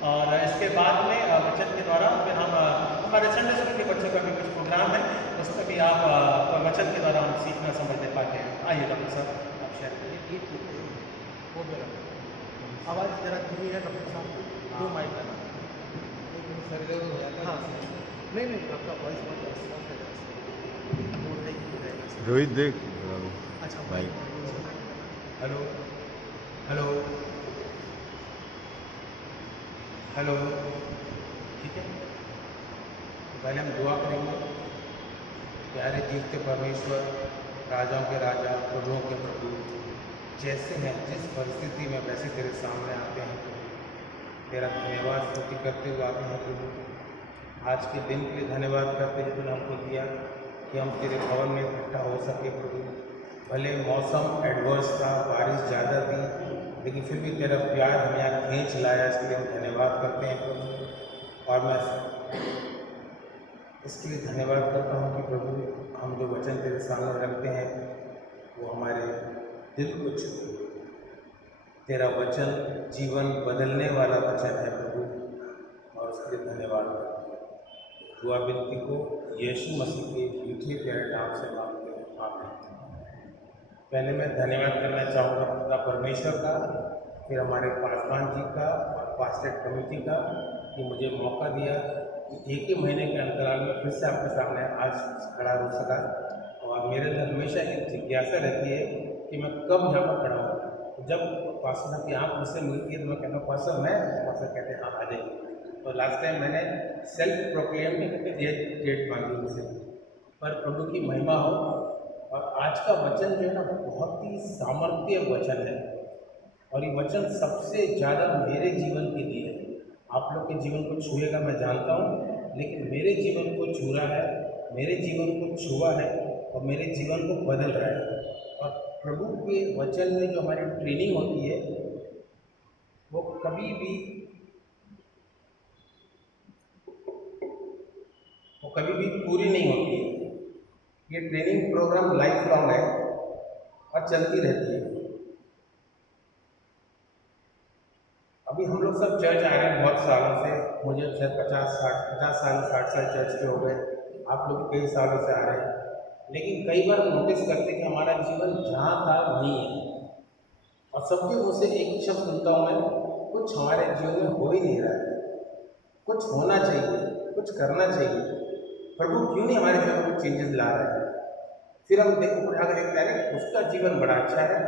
और इसके बाद में वचन के द्वारा फिर हम हमारे संडे स्कूल के बच्चों का भी कुछ प्रोग्राम है, उसमें भी आप वचन के द्वारा हम सीखना समझने पाते हैं। आइए डॉक्टर साहब आप शेयर करिए। वो मेरा आवाज़ ज़रा धीमी है डॉक्टर साहब, दो माइक लगा। हाँ नहीं नहीं, आपका वॉइस बहुत रोहित देख अच्छा भाई। हेलो हेलो हेलो, ठीक है। पहले हम दुआ करेंगे। प्यारे जीवते परमेश्वर, राजाओं के राजा, प्रभुओं के प्रभु, जैसे हैं जिस परिस्थिति में वैसे तेरे सामने आते हैं प्रभु, तेरा धन्यवाद स्तुति करते हुए आते हैं प्रभु। आज के दिन के लिए धन्यवाद करते हैं तूने हमको दिया कि हम तेरे भवन में इकट्ठा हो सके प्रभु। भले मौसम एडवर्स था, बारिश ज़्यादा थी, लेकिन फिर भी तेरा प्यार हमें यहाँ खींच लाया, इसके लिए हम धन्यवाद करते हैं प्रभु। और मैं इसके लिए धन्यवाद करता हूँ कि प्रभु हम जो वचन तेरे सामने रखते हैं वो हमारे दिल को छू। तेरा वचन जीवन बदलने वाला वचन है प्रभु, और उसके लिए धन्यवाद करते हैं। दुआ विनती को यीशु मसीह के मीठे प्यारे नाम से मांगते हैं, आमीन। पहले मैं धन्यवाद करना चाहूँगा खुदा परमेश्वर का, फिर हमारे पासवान जी का और पास्टर कमेटी का कि मुझे मौका दिया कि एक ही महीने के अंतराल में फिर से आपके सामने आज खड़ा हो सका। और मेरे अंदर हमेशा एक जिज्ञासा रहती है कि मैं कब यहाँ पर खड़ा हूँ। जब पास्टर साहब की आँख मुझसे मिलती है तो मैं कहता हूँ पास्टर मैं, पास्टर कहते हैं हाँ आ जाइए। तो लास्ट टाइम मैंने सेल्फ प्रोक्लेम नहीं करके डेट मांगी उनसे, पर प्रभु की महिमा हो। और आज का वचन जो है ना बहुत ही सामर्थ्य वचन है, और ये वचन सबसे ज़्यादा मेरे जीवन के लिए है। आप लोग के जीवन को छुएगा मैं जानता हूँ, लेकिन मेरे जीवन को छू रहा है, मेरे जीवन को छुआ है और मेरे जीवन को बदल रहा है। और प्रभु के वचन में जो हमारी ट्रेनिंग होती है वो कभी भी पूरी नहीं होती है। ये ट्रेनिंग प्रोग्राम लाइफ लॉन्ग है और चलती रहती है। अभी हम लोग सब चर्च आ रहे हैं बहुत सालों से, मुझे शायद 50 साल 60 साल चर्च के हो गए, आप लोग कई सालों से आ रहे हैं। लेकिन कई बार नोटिस करते कि हमारा जीवन जहाँ था वहीं है, और सबके मुँह से एक ही शब्द सुनता हूँ मैं, कुछ हमारे जीवन में हो ही नहीं रहा है। कुछ होना चाहिए, कुछ करना चाहिए। प्रभु क्यों नहीं हमारे जीवन में चेंजेस ला रहा है? फिर हम अगर देखते हैं उसका जीवन बड़ा अच्छा है,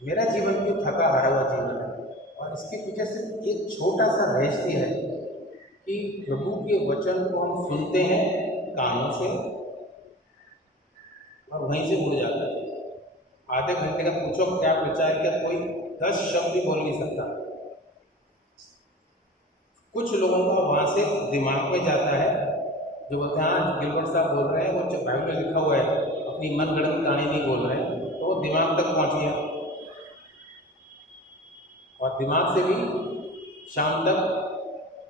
मेरा जीवन क्यों थका हारा हुआ जीवन है? और इसके पीछे सिर्फ एक छोटा सा रहस्य है कि प्रभु के वचन को हम सुनते हैं कानों से और वहीं से उड़ जाता है। आधे घंटे का पूछो क्या प्रचार किया, कोई 10 शब्द भी बोल नहीं सकता। कुछ लोगों का वहाँ से दिमाग में जाता है, जो बोलते हैं हाँ गिलबर्ट साहब बोल रहे हैं, वो बाइबल में लिखा हुआ है, अपनी मनगढ़ंत कहानी नहीं बोल रहे हैं, तो वो दिमाग तक पहुँच गया। और दिमाग से भी शाम तक,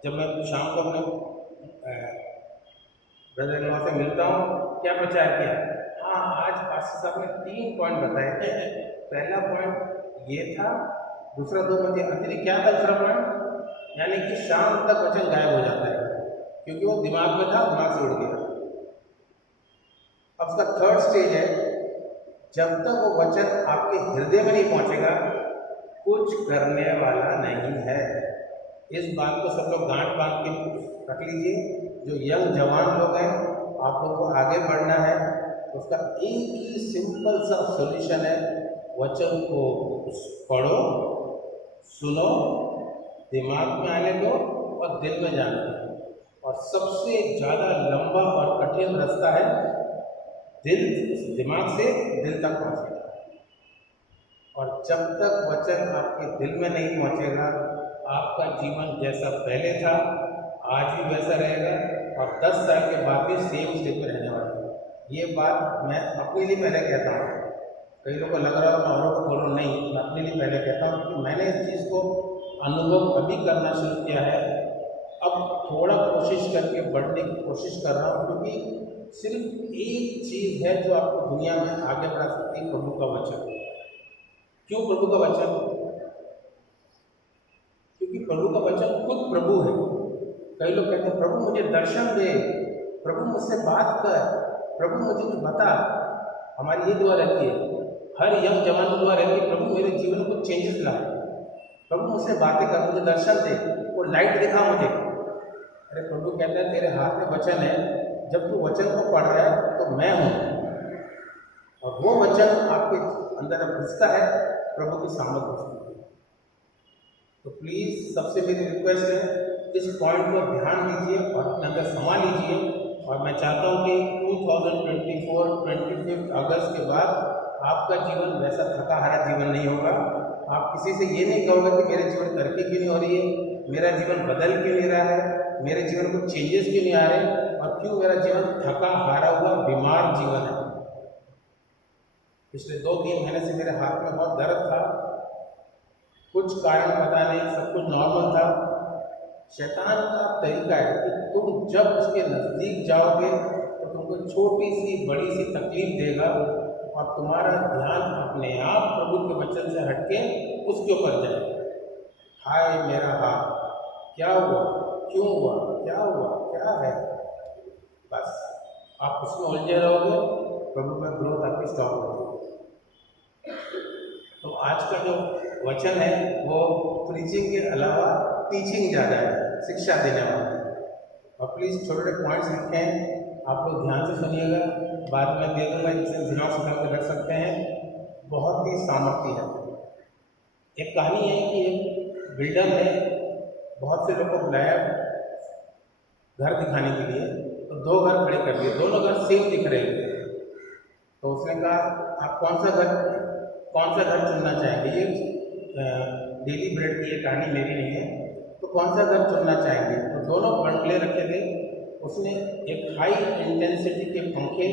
जब मैं शाम को अपने ब्रदर इन लॉ से मिलता हूँ, क्या प्रचार किया? हाँ आज पास्टर साहब ने 3 पॉइंट बताए थे। पहला पॉइंट ये था, दूसरा 2 बजे अतिरिक्त क्या था दूसरा पॉइंट? यानी कि शाम तक वचन गायब हो जाता है, क्योंकि वो दिमाग में था, दिमाग से उड़ गया। अब उसका थर्ड स्टेज है, जब तक वो वचन आपके हृदय में नहीं पहुंचेगा कुछ करने वाला नहीं है। इस बात को सब लोग गांठ बांध के रख लीजिए। जो यंग जवान लोग हैं, आप लोगों को आगे बढ़ना है, उसका एक ही सिंपल सा सॉल्यूशन है, वचन को पढ़ो, सुनो, दिमाग में आने दो और दिल में जाने दो। और सबसे ज़्यादा लंबा और कठिन रास्ता है दिमाग से दिल तक पहुँचेगा। और जब तक वचन आपके दिल में नहीं पहुँचेगा, आपका जीवन जैसा पहले था आज भी वैसा रहेगा, और 10 साल के बाद भी सेम स्टेज पर रहने वाला है। ये बात मैं अपने लिए पहले कहता हूँ। कई लोगों को लग रहा है मैं औरों को बोलूँ, नहीं, मैं अपने लिए पहले कहता हूँ कि मैंने इस चीज़ को अनुभव अभी करना शुरू किया है। अब थोड़ा कोशिश करके बढ़ने की कोशिश कर रहा हूँ, क्योंकि सिर्फ एक चीज़ है जो आपको दुनिया में आगे बढ़ा सकती है, प्रभु का वचन। क्यों प्रभु का वचन? क्योंकि प्रभु का प्रभु है। कई लोग कहते हैं प्रभु मुझे दर्शन दे, प्रभु मुझसे बात कर, प्रभु मुझे कुछ बता। हमारी ये दुआ रहती है, हर यंग जवान की दुआ रहती है, प्रभु मेरे जीवन में कुछ चेंजेस ला, प्रभु मुझसे बातें कर, मुझे दर्शन दे, वो लाइट दिखा मुझे। अरे प्रभु कहते हैं तेरे हाथ में वचन है, जब तू वचन को पढ़ रहा है तो मैं हूँ, और वो वचन आपके अंदर घुसता है, प्रभु की सामर्थ घुसती है। तो प्लीज़ सबसे मेरी रिक्वेस्ट है, इस पॉइंट को ध्यान दीजिए और अपने अंदर समा लीजिए। और मैं चाहता हूँ कि 2024 25 अगस्त के बाद आपका जीवन वैसा थका हारा जीवन नहीं होगा। आप किसी से ये नहीं कहोगे कि मेरे जीवन तरक्की क्यों नहीं हो रही है, मेरा जीवन बदल क्यों नहीं रहा है, मेरे जीवन को चेंजेस क्यों नहीं आ रहे, और क्यों मेरा जीवन थका हारा हुआ बीमार जीवन है। पिछले 2-3 महीने से मेरे हाथ में बहुत दर्द था, कुछ कारण पता नहीं, सब कुछ नॉर्मल था। शैतान का तरीका है कि तुम जब उसके नज़दीक जाओगे तो तुमको छोटी सी बड़ी सी तकलीफ देगा, और तुम्हारा ध्यान अपने आप प्रभु के वचन से हटके उसके ऊपर जाएगा। हाय मेरा हाथ, क्या हुआ, क्यों हुआ, क्या हुआ, क्या है, बस आप उसमें उलझे रहोगे, प्रभु में ग्रोथ आपकी स्टॉप हो जाएगी। तो आज का जो वचन है वो प्रीचिंग के अलावा टीचिंग ज़्यादा है, शिक्षा देने वाला। और प्लीज़ छोटे छोटे पॉइंट्स लिखे हैं, आप लोग ध्यान से सुनिएगा, बाद में दे दूँगा, इसे ज़िराक्स करके रख सकते हैं। बहुत ही सामर्थ्य है। एक कहानी है कि एक बिल्डर ने बहुत से लोगों को बुलाया घर दिखाने के लिए, तो 2 घर खड़े कर दिए, दोनों घर सेम दिख रहे थे। तो उसने कहा आप कौन सा घर चुनना चाहेंगे, ये डेली ब्रेड की ये कहानी मेरी नहीं है, तो कौन सा घर चुनना चाहेंगे। तो दोनों बंगले रखे थे, उसने एक हाई इंटेंसिटी के पंखे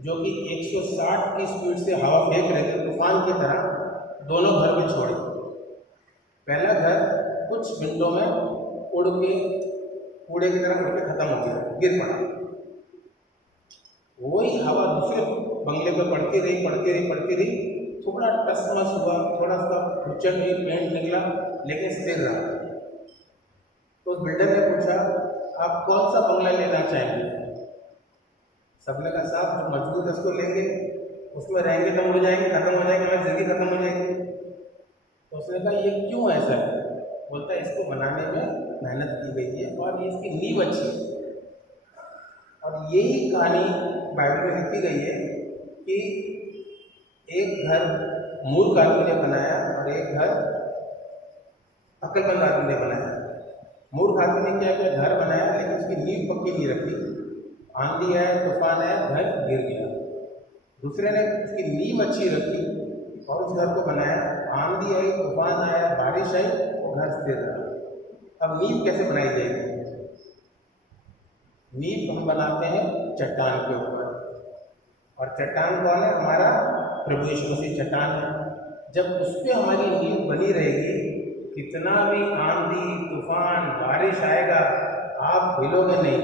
जो कि 160 की स्पीड से हवा फेंक रहे थे तूफान की तरह, दोनों घर में छोड़े। पहला घर कुछ मिनटों में उड़ के कूड़े की तरह उड़ के खत्म हो गया, गिर पड़ा। वही हवा दूसरे बंगले पर पड़ती रही, थोड़ा टसमस हुआ, थोड़ा सा खुचट हुई, पेंट निकला, लेकिन स्थिर रहा। तो उस बिल्डर ने पूछा आप कौन सा बंगला लेना चाहेंगे। सबने कहा साहब जो मजबूत है उसको लेंगे, उसमें रहेंगे तो उड़ जाएंगे, खत्म हो जाएंगे, हमारी जिंदगी खत्म हो जाएगी। तो उसने कहा ये क्यों ऐसा है। बोलता है इसको बनाने में मेहनत की गई है और ये इसकी नींव अच्छी है। और यही कहानी बाइबल में लिखी गई है कि एक घर मूर्ख आदमी ने बनाया और एक घर अक्लमंद आदमी ने बनाया। मूर्ख आदमी ने क्या किया, घर बनाया लेकिन उसकी नींव पक्की नहीं रखी, आंधी आया, तूफान आया, घर गिर गया। दूसरे ने उसकी नींव अच्छी रखी और उस घर को बनाया, आंधी आई, तूफान आया, बारिश आई, वो घर स्थिर रहा। अब नींव कैसे बनाई जाएगी। नींव हम बनाते हैं चट्टान के ऊपर, और चट्टान कौन है, हमारा प्रभु यीशु मसीह चट्टान है। जब उस पर हमारी नींव बनी रहेगी, कितना भी आंधी तूफान बारिश आएगा आप हिलोगे नहीं,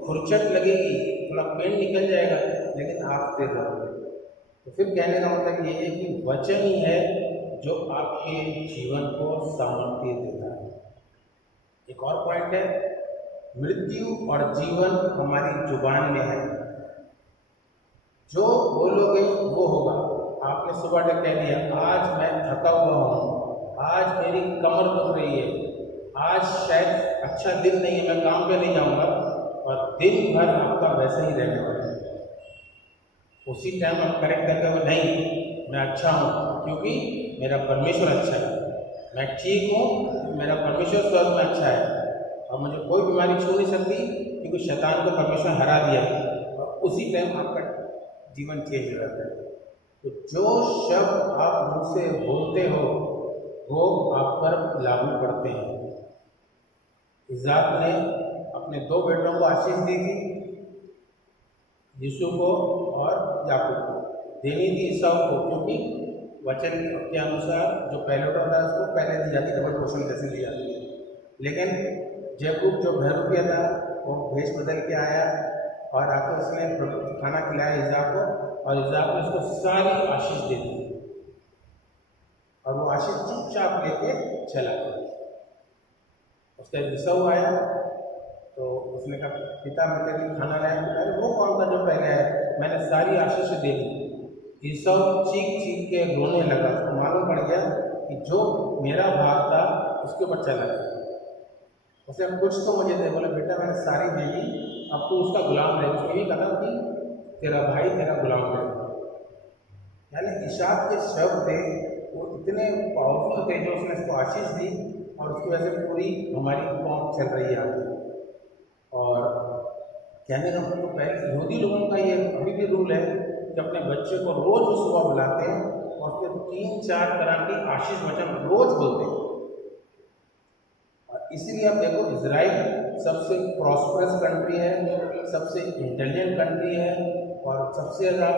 खुरचट लगेगी, थोड़ा पेन निकल जाएगा, लेकिन आप स्थिर रहोगे। तो फिर कहने का मतलब ये है कि वचन ही है जो आपके जीवन को सामर्थ्य देता है। एक और पॉइंट है, मृत्यु और जीवन हमारी जुबान में है। जो बोलोगे वो होगा। आपने सुबह तक कह दिया आज मैं थका हुआ हूँ, आज मेरी कमर दुख रही है, आज शायद अच्छा दिन नहीं है, मैं काम पे नहीं जाऊँगा, और दिन भर आपका वैसा ही रहने वाला है। उसी टाइम आप करेक्ट करके वो नहीं मैं अच्छा हूँ क्योंकि मेरा परमेश्वर अच्छा है, मैं ठीक हूँ मेरा परमेश्वर स्वर्ग में अच्छा है, और मुझे कोई बीमारी छू नहीं सकती क्योंकि शैतान को परमेश्वर हरा दिया। और उसी टाइम आपका जीवन चेंज हो जाता है। तो जो शब्द आप मुँह से बोलते हो वो आप पर लागू पड़ते हैं। इज़ाक ने अपने 2 बेटों को आशीष दी थी, यीशु को और याकूब को। देनी थी ईसाऊ को क्योंकि वचन के अनुसार जो पहले होता है उसको पहले दी जाती, डबल पोर्शन जैसे दी जाती है। लेकिन जैकूब जो बहरूपिया था वो भेष बदल के आया और आकर उसने प्रभु खाना खिलाया इज़ाक को, और इज़ाक ने उसको सारी आशीष दे दी, और वो आशीष चुपचाप लेके चला गया। उसका ईसाऊ आया तो उसने कहा पिता मैं तेरे लिए खाना लाया। अरे वो कौन था जो पहले आया, मैंने सारी आशीष दे दी। ईसाऊ चीख चीख के रोने लगा। तो मालूम पड़ गया कि जो मेरा भाग था उसके ऊपर चला गया। उसे अब कुछ तो मुझे दे। बोला बेटा मैंने सारी दे दी, अब तू उसका गुलाम रहे। उसने यही कहा कि तेरा भाई तेरा गुलाम रहे। यानी इशाक के शब्द थे वो इतने पावरफुल थे जो उसने उसको आशीष दी और उसकी वजह से पूरी हमारी कौम चल रही है आगे। और कहने का मतलब पहले यहूदी लोगों का ये अभी भी रूल है कि अपने बच्चे को रोज वो सुबह बुलाते हैं और फिर 3-4 तरह की आशीष वचन रोज बोलते हैं। और इसीलिए आप देखो इजराइल सबसे प्रॉस्परस कंट्री है, सबसे इंटेलिजेंट कंट्री है और सबसे ज़्यादा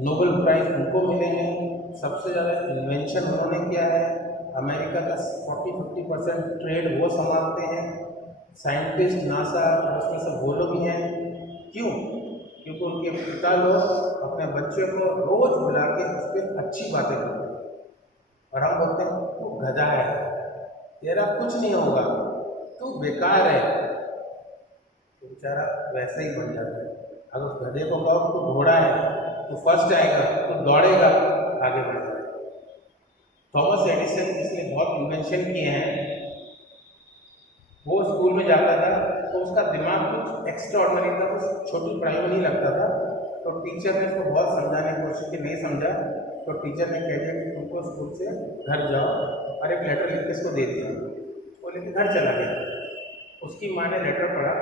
नोबेल प्राइज उनको मिले हैं, सबसे ज़्यादा इन्वेंशन उन्होंने किया है। अमेरिका का 40-50% ट्रेड वो संभालते हैं। साइंटिस्ट नासा उसमें सब वो लोग ही हैं। क्यों? क्योंकि उनके पिता लोग अपने बच्चे को रोज बुला के उस पर अच्छी बातें करते हैं। और हम बोलते हैं तू गधा है, तेरा कुछ नहीं होगा, तू बेकार है, तो बेचारा वैसे ही बन जाता है। अगर उस गधे को कहो तू घोड़ा है, तू फर्स्ट आएगा, तू दौड़ेगा, आगे बढ़ेगा। थॉमस एडिसन जिसने बहुत इन्वेंशन किए हैं, वो स्कूल में जाता था तो उसका दिमाग कुछ एक्स्ट्रा ऑर्डिनरी था, कुछ छोटी पढ़ाई में नहीं लगता था। तो टीचर ने उसको बहुत समझाने की कोशिश की, नहीं समझा। तो टीचर ने कह दिया कि तुमको स्कूल से घर जाओ और एक लेटर लिख के इसको दे दिया। वो लेके घर चला गया। उसकी माँ ने लेटर पढ़ा,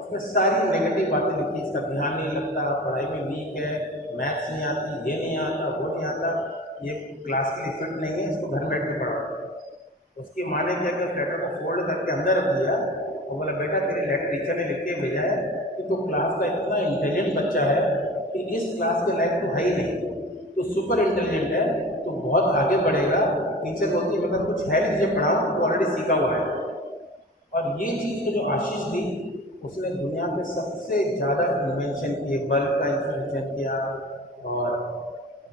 उसमें सारी नेगेटिव बातें लिखी। इसका ध्यान नहीं लगता, पढ़ाई में वीक है, मैथ्स नहीं आती, ये नहीं आता, वो नहीं आता, ये क्लास के लिए फिट नहीं है, इसको घर बैठ के पढ़ाओ। उसकी माँ ने क्या किया, उस लेटर को फोल्ड करके अंदर रख दिया। वो बोला बेटा तेरे टीचर ने लिख के भेजा है कि तू क्लास का इतना इंटेलिजेंट बच्चा है कि इस क्लास के लायक तू है ही नहीं, तू सुपर इंटेलिजेंट है, तू बहुत आगे बढ़ेगा। टीचर बोलती है बेटा कुछ है तुझे पढ़ाओ, तू ऑलरेडी सीखा हुआ है। और ये चीज़ को जो आशीष दी, उसने दुनिया में सबसे ज़्यादा इन्वेंशन किए। बल्ब का इन्वेंशन किया और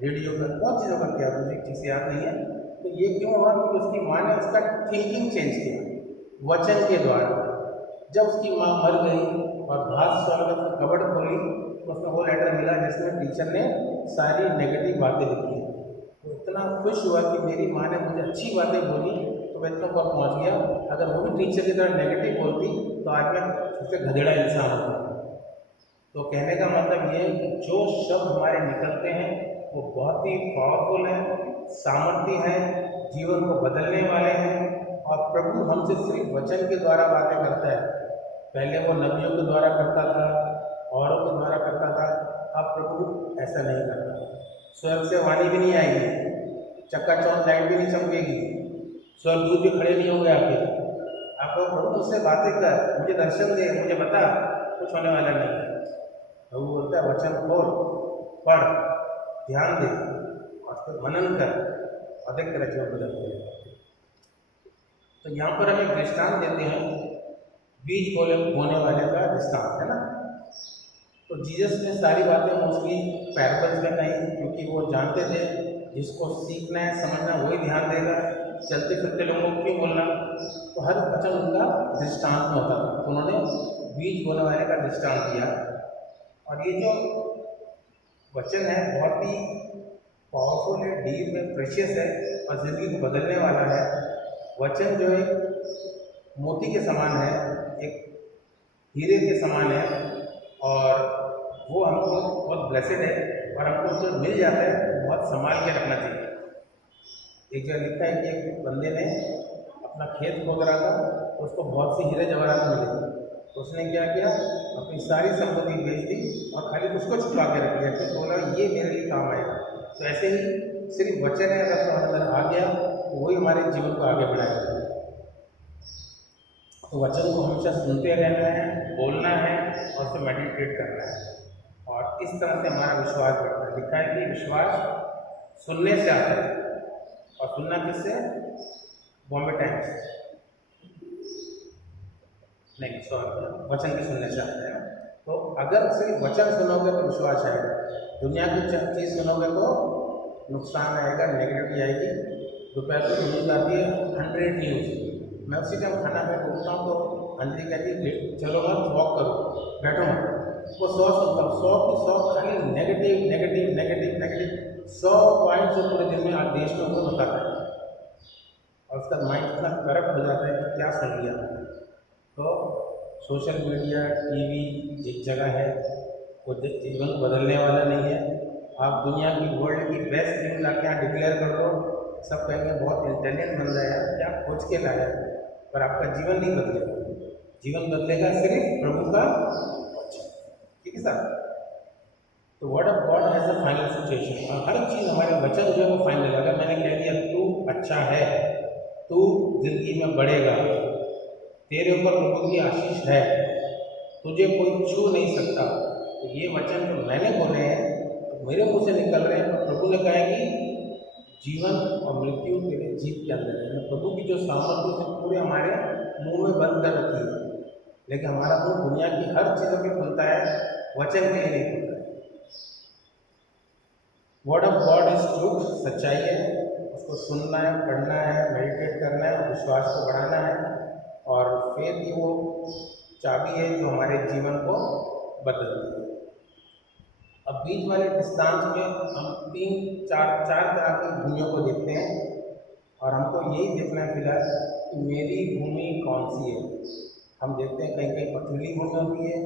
रेडियो का, बहुत चीज़ों का किया, मुझे चीज़ याद नहीं है। तो ये क्यों हुआ? क्योंकि उसकी माँ ने उसका थिंकिंग चेंज किया वचन के द्वारा। जब उसकी माँ मर गई और भात स्वागत की कबड़ खोली तो उसमें वो लेटर मिला जिसमें टीचर ने सारी नेगेटिव बातें लिखी। तो इतना खुश हुआ कि मेरी माँ ने मुझे अच्छी बातें बोली तो मैं इतना पर पहुँच गया। अगर वो भी टीचर की तरह नेगेटिव बोलती तो आज मैं सबसे गधेड़ा इंसान होता। तो कहने का मतलब ये है कि जो शब्द हमारे निकलते हैं वो बहुत ही पावरफुल है, सामर्थ्य है, जीवन को बदलने वाले हैं। और प्रभु हमसे सिर्फ वचन के द्वारा बातें करता है। पहले वो नबियों के द्वारा करता था, औरों के द्वारा करता था, अब प्रभु ऐसा नहीं करता। स्वर्ग से वाणी भी नहीं आएगी, चक्काचौंध लाइट भी नहीं चमकेगी, स्वर्गदूत भी खड़े नहीं होंगे आके। आप प्रभु मुझसे बातें कर, मुझे दर्शन दे, मुझे बता, कुछ होने वाला नहीं है। प्रभु बोलता है वचन खोल, पढ़, ध्यान दे और फिर मनन कर और देख तेरा जीवन बदल जाएगा। तो यहाँ पर हम एक दृष्टांत देते हैं, बीज बोने वाले का दृष्टांत है ना। तो जीसस ने सारी बातें मोस्टली पैराबल्स में कही, क्योंकि वो जानते थे जिसको सीखना है समझना वही ध्यान देगा। चलते फिरते लोगों को क्यों बोलना, तो हर वचन उनका दृष्टांत में होता था। तो उन्होंने बीज बोने वाले का दृष्टांत दिया। और ये जो वचन है बहुत ही पावरफुल है, डीप है, प्रेशियस है और ज़िंदगी को बदलने वाला है। वचन जो एक मोती के समान है, एक हीरे के समान है और वो हमको बहुत ब्लेसेड है और हमको उसको मिल जाता है तो बहुत संभाल के रखना चाहिए। एक जगह लिखा है कि एक बंदे ने अपना खेत खोद रहा था तो उसको बहुत सी हीरे जवाहरात मिले। तो उसने क्या किया, अपनी सारी संपत्ति बेच दी और खाली उसको छुपा के रख लिया, फिर बोला ये मेरे लिए काम आएगा। तो ऐसे ही सिर्फ वचन है, अगर हमारे अंदर आ गया तो वही हमारे जीवन को आगे बढ़ाएगा। तो वचन को हमेशा सुनते रहना है, बोलना है और उसे मेडिटेट करना है और इस तरह से हमारा विश्वास बढ़ता है। लिखा है कि विश्वास सुनने से आता है और सुनना किससे? बॉम्बे टाइम्स नहीं, सॉरी, वचन के सुनने से आता है। तो अगर सिर्फ वचन सुनोगे तो विश्वास आएगा, दुनिया की चीज़ सुनोगे तो नुकसान आएगा, नेगेटिविटी आएगी। दोपहर को न्यूज़ आती है 100 न्यूज़, मैं उसी टाइम खाना में उठता हूँ तो अंजलि कहती चलो मत वॉक करो, बैठो मत। वो 100 सुनता हूँ, 100 की 100 खाली negative negative negative negative 100 point जो पूरे दिन में आज देश में वो बताता है, और उसका माइंड इतना करप्ट हो जाता है कि क्या सुन लिया। तो सोशल मीडिया, टीवी एक जगह है, वो जीवन बदलने वाला नहीं है। आप दुनिया की वर्ल्ड की बेस्ट न्यूज़ आके यहाँ डिक्लेयर कर दो, सब कहेंगे बहुत इंटेलिजेंट बंदा है, क्या खोज के लाया, पर आपका जीवन नहीं बदलेगा। जीवन बदलेगा सिर्फ प्रभु का वचन। ठीक है सर? तो word of God has a final situation, और हर चीज़ हमारे वचन जो है वो फाइनल है। अगर मैंने कह दिया तू अच्छा है, तू जिंदगी में बढ़ेगा, तेरे ऊपर प्रभु की आशीष है, तुझे कोई छू नहीं सकता, तो ये वचन जो मैंने बोले हैं तो मेरे मुंह से निकल रहे हैं, तो प्रभु ने कहा है कि जीवन और मृत्यु तेरे जीत के अंदर है। प्रभु की जो सामर्थ्य है पूरे हमारे मुंह में बंद कर रखी है, लेकिन हमारा मुंह दुनिया की हर चीज़ों पे खुलता है, वचन के लिए नहीं खुलता है। Word of God is truth, सच्चाई है, उसको सुनना है, पढ़ना है, मेडिटेट करना है, विश्वास को बढ़ाना है, और फेथ ही वो चाबी है जो हमारे जीवन को बदलती है। अब बीच वाले दृष्टांत में हम चार तरह की भूमियों को देखते हैं, और हमको यही देखना है फिलहाल कि मेरी भूमि कौन सी है। हम देखते हैं कहीं कहीं पथरीली भूमि होती है,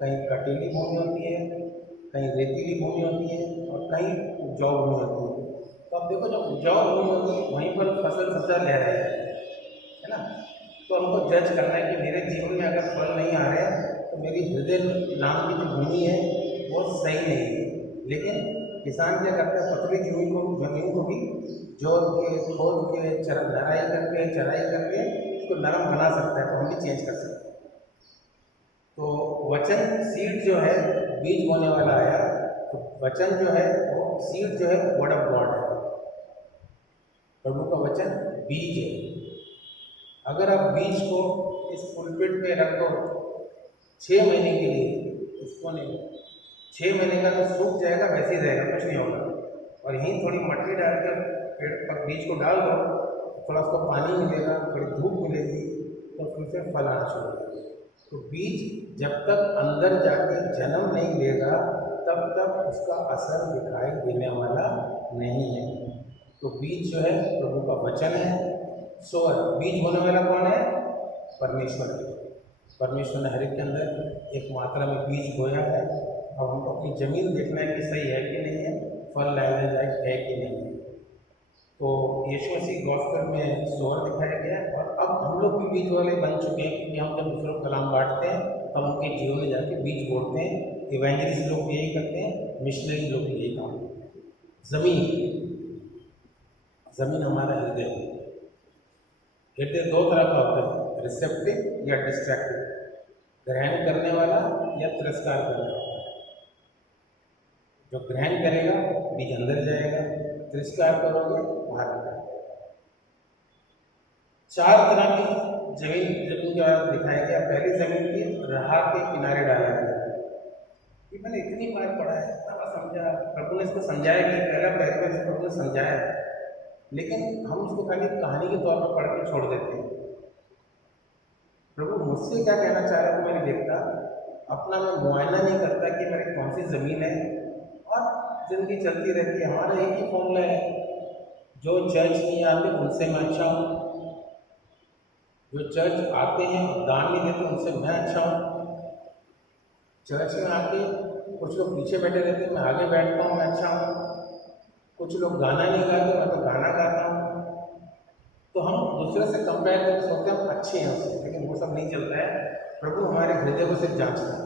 कहीं कटीली भूमि होती है, कहीं रेतीली भूमि होती है, और कहीं उपजाऊ भूमि होती है। तो अब देखो, जब उपजाऊ भूमि होती है वहीं पर फसल लहराए है ना। तो हमको जज करना है कि मेरे जीवन में अगर फल नहीं आ रहे हैं तो मेरी हृदय नाम की जो भूमि है वो सही नहीं है। लेकिन किसान क्या करते हैं, पथरीली जमीन को भी जोत के, खोद के, नराई करके, चराई करके उसको नरम बना सकता है, तो हम भी चेंज कर सकते हैं। तो वचन सीड जो है, बीज बोने वाला आया, तो वचन जो है वो सीड जो है वर्ड ऑफ गॉड है, प्रभु का वचन बीज है। अगर आप बीज को इस पुलपिट पे रख दो 6 महीने के लिए, इसको नहीं, 6 महीने का तो सूख जाएगा, वैसे ही रहेगा, कुछ नहीं होगा। और यहीं थोड़ी मट्टी डालकर पेड़ पर बीज को डाल दो, थोड़ा उसको पानी मिलेगा, थोड़ी धूप मिलेगी, तो उसमें से फल आना शुरू हो जाएगा। तो बीज जब तक अंदर जाके जन्म नहीं लेगा तब तक उसका असर दिखाई देने वाला नहीं है। तो बीज जो है प्रभु का वचन है। सोअर, बीज बोने वाला कौन है? परमेश्वर है। परमेश्वर ने हर एक के अंदर एक मात्रा में बीज बोया है। अब हमको अपनी ज़मीन देखना है कि सही है कि नहीं है, फल लाने लायक है कि नहीं है। तो यीशु मसीह गॉस्पेल में सोअर दिखाया गया है, और अब हम लोग भी बीज वाले बन चुके हैं, क्योंकि हम जब दूसरों को कलाम बांटते हैं तो हम उनके जीवन में जाके बीज बोते हैं। इवेंजलिस्ट लोग भी यही करते हैं, मिशनरी लोग भी यही काम करते हैं। ज़मीन हमारा हृदय है। हृदय 2 तरह का होता है, रिसेप्टिव या डिस्ट्रैक्टिव, ग्रहण करने वाला या तिरस्कार करने वाला। जो ग्रहण करेगा बीज अंदर जाएगा, तिरस्कार करोगे बाहर निकल जाएगा। 4 तरह की जमीन का दिखाया गया। पहली जमीन की राह के किनारे डाला गया। ये मैंने इतनी बार पढ़ा है, इतना बार समझा, प्रभु ने इसको समझाया कि पहला पैराग्राफ प्रभु ने समझाया, लेकिन हम उसको खाली कहानी के तौर पर पढ़ के छोड़ देते हैं। प्रभु मुझसे क्या कहना चाह रहा है तो मैं नहीं देखता, अपना मैं मुआयना नहीं करता कि मेरी कौन सी ज़मीन है, और ज़िंदगी चलती रहती है। हमारा एक ही फॉर्मूला है, जो चर्च नहीं आते उनसे मैं अच्छा हूँ, जो चर्च आते हैं दान नहीं देते उनसे मैं अच्छा हूँ। चर्च में आके कुछ लोग पीछे बैठे रहते हैं, मैं आगे बैठता हूँ, मैं अच्छा हूँ। कुछ लोग गाना नहीं गाते, मैं तो गाना गाता हूँ। तो हम दूसरे से कंपेयर करके सोचते हैं हम अच्छे हैं उससे, लेकिन वो सब नहीं चलता है। प्रभु हमारे हृदय को सिर्फ जांचता है।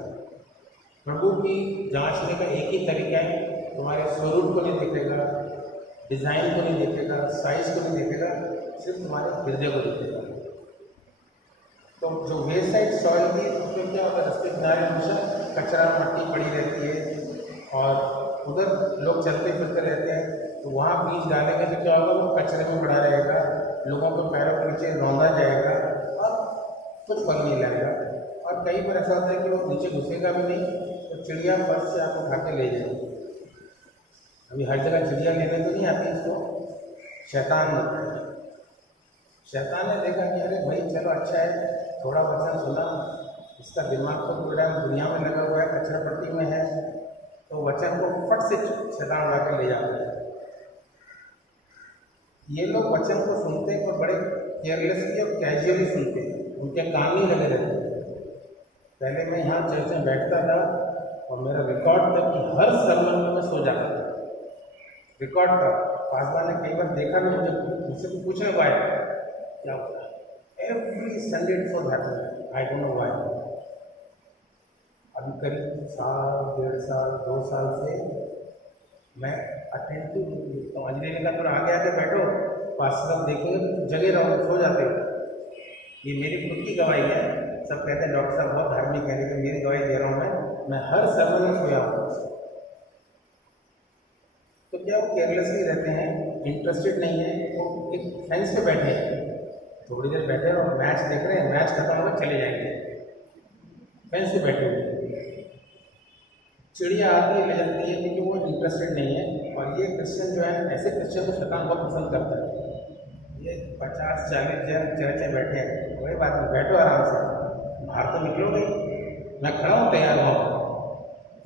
प्रभु की जांचने का एक ही तरीका है, तुम्हारे स्वरूप को नहीं देखेगा, डिज़ाइन को नहीं देखेगा, साइज को नहीं देखेगा, सिर्फ तुम्हारे हृदय को देखेगा। तो जो वेस्ट साइड सॉइल थी उसमें क्या होता है, रस्ते किनारे हमेशा कचरा मट्टी पड़ी रहती है, और उधर लोग चलते फिरते रहते हैं, तो वहाँ बीज डालेंगे तो क्या होगा, वो कचरे में पड़ा रहेगा, लोगों को पैरों के नीचे रौंदा जाएगा और कुछ फल नहीं लाएगा। और कई बार ऐसा होता है कि वो नीचे घुसेगा भी नहीं, तो चिड़िया फर्श से आपको उठा के ले जाएगी। अभी हर जगह चिड़िया लेने तो नहीं आती, इसको शैतान होता है। शैतान ने देखा कि अरे भाई चलो अच्छा है, थोड़ा वचन सुना, इसका दिमाग तो पूरा दुनिया में लगा हुआ है, कचरा पट्टी में है, तो वचन को फट से शैतान उड़ा कर ले जाता है। ये लोग वचन को सुनते हैं और बड़े केयरलेसली और कैजुअली सुनते हैं, उनके कान नहीं लगे रहते। पहले मैं यहाँ चर्च में बैठता था और मेरा रिकॉर्ड था कि हर sermon में मैं सो जाता था, रिकॉर्ड था। पासवान ने कई बार देखा भी, मुझसे कुछ पूछने को आया क्या होता है, every Sunday for that, I don't know why. अभी करीब साल, 1.5 साल, 2 साल से मैं अटेंटिव देखता हूँ। अंजलि ने कहा थोड़ा आगे आके बैठो, पास लोग देखेंगे तो जगह रहो, सो जाते हो। ये मेरी खुद की गवाही है। सब कहते हैं डॉक्टर साहब बहुत धार्मिक है, लेकिन मेरी गवाही दे रहा हूँ मैं हर समय में सोया हूँ। तो क्या वो केयरलेसली रहते हैं, इंटरेस्टेड नहीं है, वो एक फेंस पे बैठे हैं, थोड़ी देर बैठे और मैच देख रहे हैं, मैच खत्म होकर चले जाएंगे, फेंस पे बैठे हुए। चिड़िया आती है, ले जाती है, लेकिन वो इंटरेस्टेड नहीं है। और ये क्रिश्चियन जो है, ऐसे क्रिश्चियन को शैतान बहुत पसंद करता है। ये 50-40 जन चर्च में बैठे हैं, कोई बात नहीं, बैठो आराम से, बाहर तो निकलोगे, मैं खड़ा हूँ तैयार हूँ,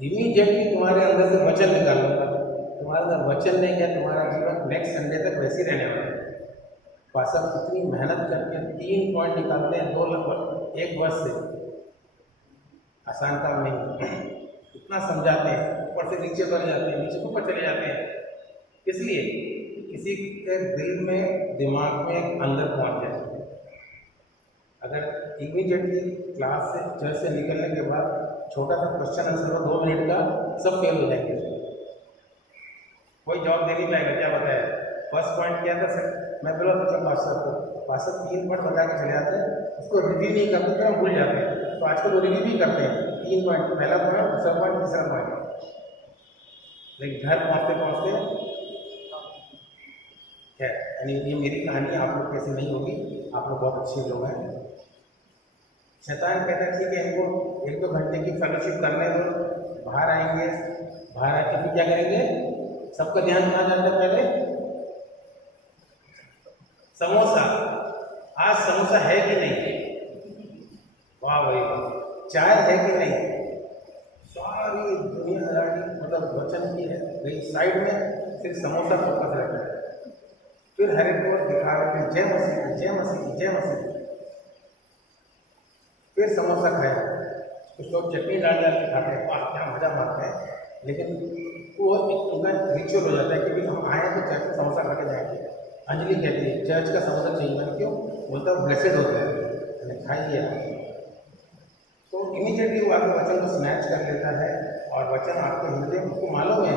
इमीडिएटली तुम्हारे अंदर से वचन निकालूंगा। तुम्हारे अंदर वचन नहीं है, तुम्हारा जीवन नेक्स्ट संडे तक वैसे ही रहने वाला है। पासर कितनी मेहनत करके 3 पॉइंट निकालते हैं 2 लगभग 1 वर्ष से, आसान काम नहीं। इतना समझाते हैं, ऊपर से नीचे उतर जाते हैं, नीचे ऊपर चले जाते हैं, इसलिए किसी के दिल में, दिमाग में अंदर पहुंच जाए। अगर इमीडिएटली क्लास से, चर्च से निकलने के बाद छोटा सा क्वेश्चन आंसर हो 2 मिनट का, सब फेल हो जाएंगे, कोई जवाब दे नहीं पाएगा। क्या बताया, फर्स्ट पॉइंट क्या था सर, मैं बोला बच्चा पास्टर को, पास्टर 3 पॉइंट बता के चले जाते हैं, उसको रिव्यू नहीं करते, फिर हम भूल जाते हैं। तो आजकल वो रिव्यू भी करते हैं, 3 पॉइंट, पहला पॉइंट, दूसरा पॉइंट, तीसरा पॉइंट, लेकिन घर पहुँचते पहुँचते क्या, यानी ये मेरी कहानी आप लोग कैसे नहीं होगी, आप लोग बहुत अच्छे लोग हैं। शैतान कहता है ठीक है, इनको 1-2 घंटे की फेलोशिप करने दो, बाहर आएंगे, बाहर आके फिर क्या करेंगे, सबका ध्यान कहाँ जाता है पहले, समोसा। आज समोसा है कि नहीं, वाह भाई वाह, चाय है कि नहीं, सारी दुनियादारी मतलब वचन की है भाई साइड में, फिर समोसा फोकस रहता है। फिर हर एक को दिखा रहे हैं जय मसीह, जय मसीह, जय मसीह। फिर समोसा खाया, कुछ लोग चटनी डाल डाल के खाते हैं, वाह क्या मजा मारते हैं, लेकिन वो एक उनका रिचुअल हो जाता है कि भाई हम आए तो चर्च में समोसा खा के जाएंगे। अंजलि कहती है चर्च का समोसा चाहिए, मैंने क्यों, बोलता ब्लेसेड होता है, मैंने खाइए। तो इमीडिएटली वो आपके वचन को स्नैच कर लेता है, और वचन आपके हृदय में, उसको मालूम है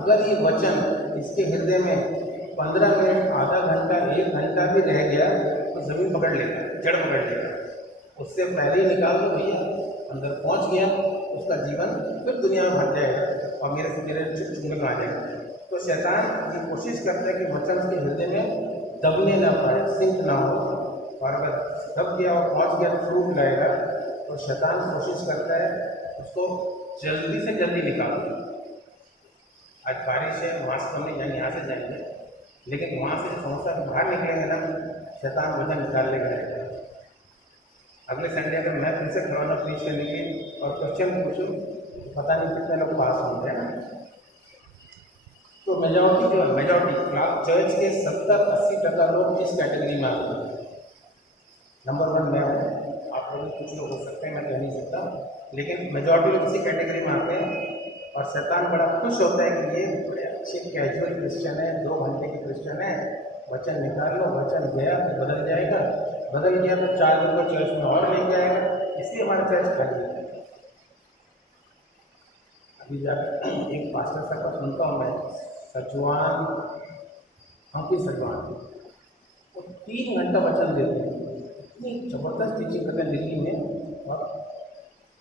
अगर ये वचन इसके हृदय में 15 मिनट, आधा घंटा, 1 घंटा भी रह गया तो ज़मीन पकड़ लेगा, जड़ पकड़ लेगा। उससे पहले ही निकाल दो भैया, अंदर पहुंच गया, उसका जीवन फिर दुनिया में भर जाएगा और मेरे से तेरे चुंगल में आ जाएगा। तो शैतान ये कोशिश करता है कि वचन उसके हृदय में दबने ना पाए, सिंक ना हो, और अगर दब गया और पहुँच गया तो फ्रूट लाएगा। तो शैतान कोशिश करता है उसको जल्दी से जल्दी निकाल दो। आज बारिश है, मास्क हमने यहाँ से जाएंगे, लेकिन वहाँ से समोसा के बाहर निकलेंगे ना, शैतान वचन निकालने का रहेगा। अगले संडे अगर मैं फिर से खड़ा प्रीच करने के और क्वेश्चन पूछूँ तो पता नहीं कितने लोग पास होंगे ना। तो मेजॉरिटी जो है, मेजॉरिटी क्लास चर्च के 70-80% लोग इस कैटेगरी में आते हैं। नंबर 1 मैं हूँ, आप लोग कुछ लोग हो सकते हैं, मैं कह नहीं सकता, लेकिन मेजॉरिटी लोग इसी कैटेगरी में आते हैं। और शैतान बड़ा खुश होता है कि ये बड़े अच्छे कैजुअल क्रिश्चियन है, 2 घंटे के क्रिश्चियन है, वचन निकाल लो, वचन गया तो बदल जाएगा, बदल गया तो 4 दिन को चर्च में और लेके आएगा, इसलिए हमारा चर्च खाली है। अभी जाकर एक पास्टर साहब का सुनता हूँ मैं, सचवान, अंकित सचवान, वो 3 घंटा वचन देते हैं, इतनी ज़बरदस्त टीचिंग करते हैं दिल्ली में, और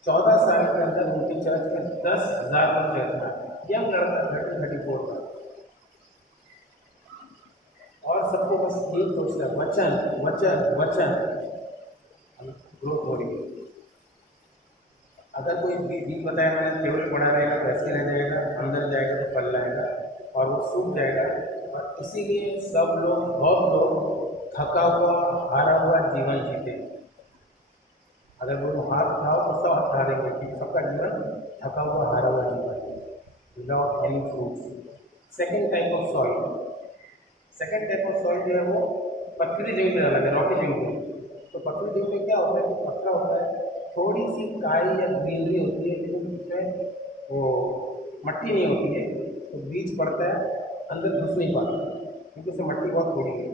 14 साल के अंदर उनकी चर्च में 10,000 लोग चर्च में आते हैं, यंग लड़का 34 का, और सबको बस ये सोचता है वचन वचन वचन, ग्रोथ हो रही है। अगर कोई भी बताया मैंने केवल पढ़ा रहेगा तो ऐसे रह जाएगा, अंदर जाएगा तो फल लाएगा और वो सूख जाएगा। और इसीलिए सब लोग, बहुत लोग थका हुआ हारा हुआ जीवन जीते। अगर वो हार खाओ तो सब हारेंगे, कि सबका जीवन थका हुआ हारा हुआ जीवन without any fruits. Second type of soil जो है वो पथरीली जमीन में डाला गया, रॉकी जमीन में। तो पथरीली जमीन में क्या होता है कि पत्थर होता है, थोड़ी सी काई या ग्रीनरी होती है, लेकिन उसमें वो मट्टी नहीं होती है, तो बीज पड़ता है अंदर घुस नहीं पाता क्योंकि उसमें मट्टी बहुत थोड़ी है।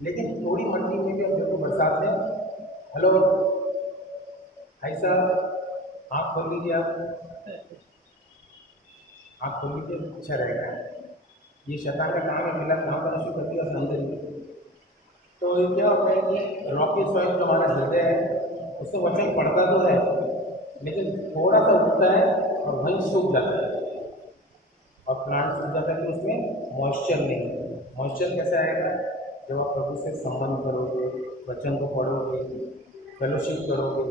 लेकिन थोड़ी मट्टी में भी अब देखो बरसात में, हेलो भाई साहब आँख खोल लीजिए, आप आँख खोल लीजिए, अच्छा रहेगा। ये शैतान का काम है, पहला काम करना शुरू कर दिया उसने अंदर ही। तो ये क्या होता है कि रॉकी सॉइल जो हमारा हृदय है उससे वचन पड़ता तो है, लेकिन थोड़ा सा उठता है और वहीं सूख जाता है, और प्लांट सूख जाता है, तो उसमें मॉइस्चर नहीं। मॉइस्चर कैसे आएगा? जब आप प्रभु से संबंध करोगे, वचन को पढ़ोगे, फेलोशिप करोगे।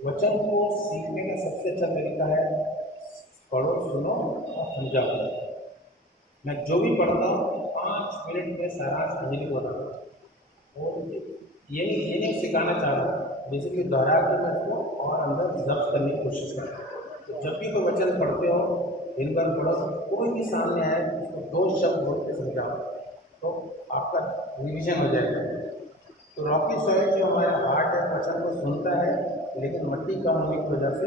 वचन को सीखने का सबसे अच्छा तरीका है पढ़ो, सुनो और समझाओ। मैं जो भी पढ़ता हूँ 5 मिनट में सारांश अंजलि को बताता हूँ, और ये नहीं सिखाना चाह रहा हूँ, बेसिकली दोहरा के मैं उसको और अंदर जब्त करने की कोशिश करता हूँ। तो जब भी कोई वचन पढ़ते हो, दिन भर पढ़ो, कोई भी सामने आए उसको 2 शब्द बोल के समझाओ, तो आपका रिविजन हो जाएगा। तो रॉकी सॉइल जो हमारा हार्ट है वचन को सुनता है, लेकिन मट्टी कम होने की वजह से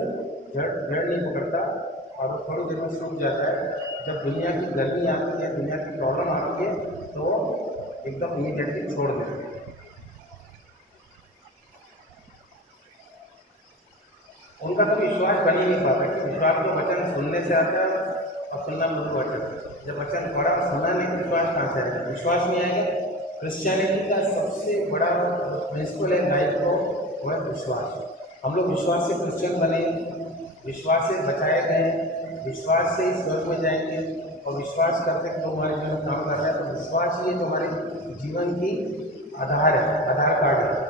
जड़ नहीं पकड़ता और वो थोड़ी देर में सूख जाता है। जब दुनिया की गर्मी आती है, दुनिया की प्रॉब्लम आती है, तो एकदम इमीडिएटली छोड़ देते हैं। उनका कभी विश्वास बन ही नहीं पाता, कि विश्वास तो वचन सुनने से आता है और सुनना मधुर वचन। जब वचन पढ़ा सुना नहीं, विश्वास कहाँ से आएगा? विश्वास नहीं आएगा। क्रिश्चियनिटी का सबसे बड़ा प्रिंसिपल है लाइफ को, वह विश्वास। हम लोग विश्वास से क्रिश्चियन बने, विश्वास से बचाए गए, विश्वास से ही स्वर्ग में जाएंगे, और विश्वास करते हैं तो हमारे जीवन काम कर रहा है। तो विश्वास ही हमारे जीवन की आधार है, आधार कार्ड है।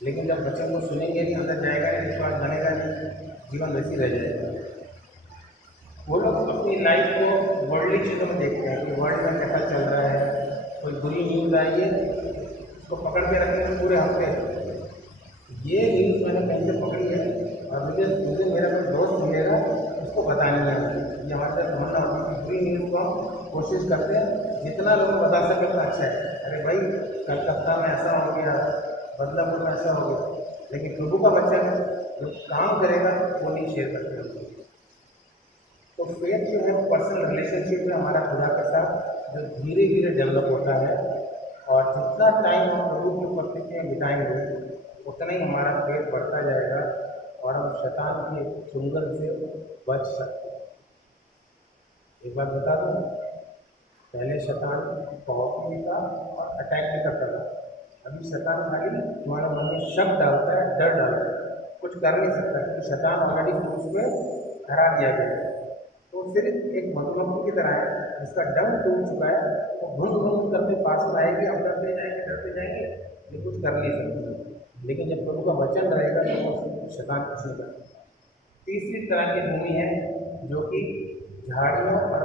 लेकिन जब वचन को सुनेंगे नहीं, अंदर जाएगा नहीं, विश्वास बनेगा नहीं, जीवन वैसे रह जाएगा। वो लोग अपनी लाइफ को वर्ल्डली चीज़ों में देखते हैं कि वर्ल्ड में कैसा चल रहा है, कोई बुरी न्यूज़ आई है उसको पकड़ के रखेंगे पूरे हफ्ते। ये न्यूज़ मैंने कहीं से पकड़ी है और मुझे मेरा कोई दोस्त मिलेगा उसको बतानी है। ये हमारे साथ होना, बुरी न्यूज़ को हम कोशिश करते हैं जितना लोग बता सके उतना अच्छा है। अरे भाई कलकत्ता में ऐसा हो गया, बदलापुर में ऐसा हो गया, लेकिन प्रभु का वचन जो काम करेगा वो नहीं शेयर करते। तो फेथ जो है वो पर्सनल रिलेशनशिप में हमारा खुदा के साथ जो धीरे धीरे डेवलप होता है, और जितना टाइम हम प्रभु की उपस्थिति में बिताएंगे उतना ही हमारा फेथ बढ़ता जाएगा और हम शैतान के चुंगल से बच सकते हैं। एक बात बता दूँ, पहले शैतान पॉवरफुल भी था और अटैक भी करता था। अभी शैतान खाली हमारे मन में शक डालता है, डर डालता है, कुछ कर नहीं सकता, क्योंकि शैतान ऑलरेडी क्रूस पे हरा दिया गया है। तो सिर्फ एक मधुमक्खी की तरह है, जिसका डंक टूट चुका है, वो घुन घुन करके पास में आएगी, हम डरते जाएंगे, लेकिन कुछ कर नहीं सकते। लेकिन जब प्रभु का वचन रहेगा तो शैतान कुछ नहीं करता। तीसरी तरह की भूमि है जो कि झाड़ियों और